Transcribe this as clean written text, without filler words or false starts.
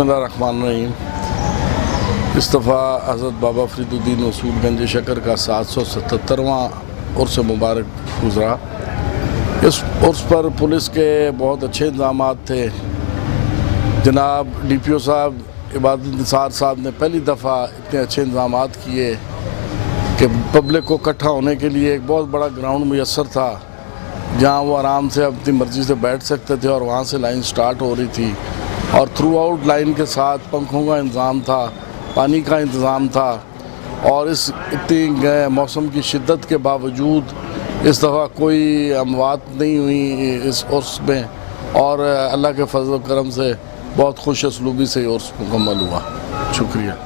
बिस्मिल्लाहिर्रहमानिर्रहीम। इस दफ़ा हज़रत बाबा फरीदुद्दीन रसूलगंज शकर का 777वां उर्स मुबारक गुज़रा। इस उर्स पर पुलिस के बहुत अच्छे इंतज़ाम थे। जनाब DPO साहब इबादत निसार साहब ने पहली दफ़ा इतने अच्छे इंतज़ाम किए कि पब्लिक को इकट्ठा होने के लिए एक बहुत बड़ा ग्राउंड मुयस्सर था, जहाँ वो आराम से अपनी मर्ज़ी से बैठ सकते थे और वहाँ से लाइन स्टार्ट हो रही थी। और थ्रू आउट लाइन के साथ पंखों का इंतज़ाम था, पानी का इंतज़ाम था। और इस इतनी मौसम की शिद्दत के बावजूद इस दफ़ा कोई अमवात नहीं हुई इस उर्स में, और अल्लाह के फजल करम से बहुत खुश असलूबी से उर्स मुकम्मल हुआ। शुक्रिया।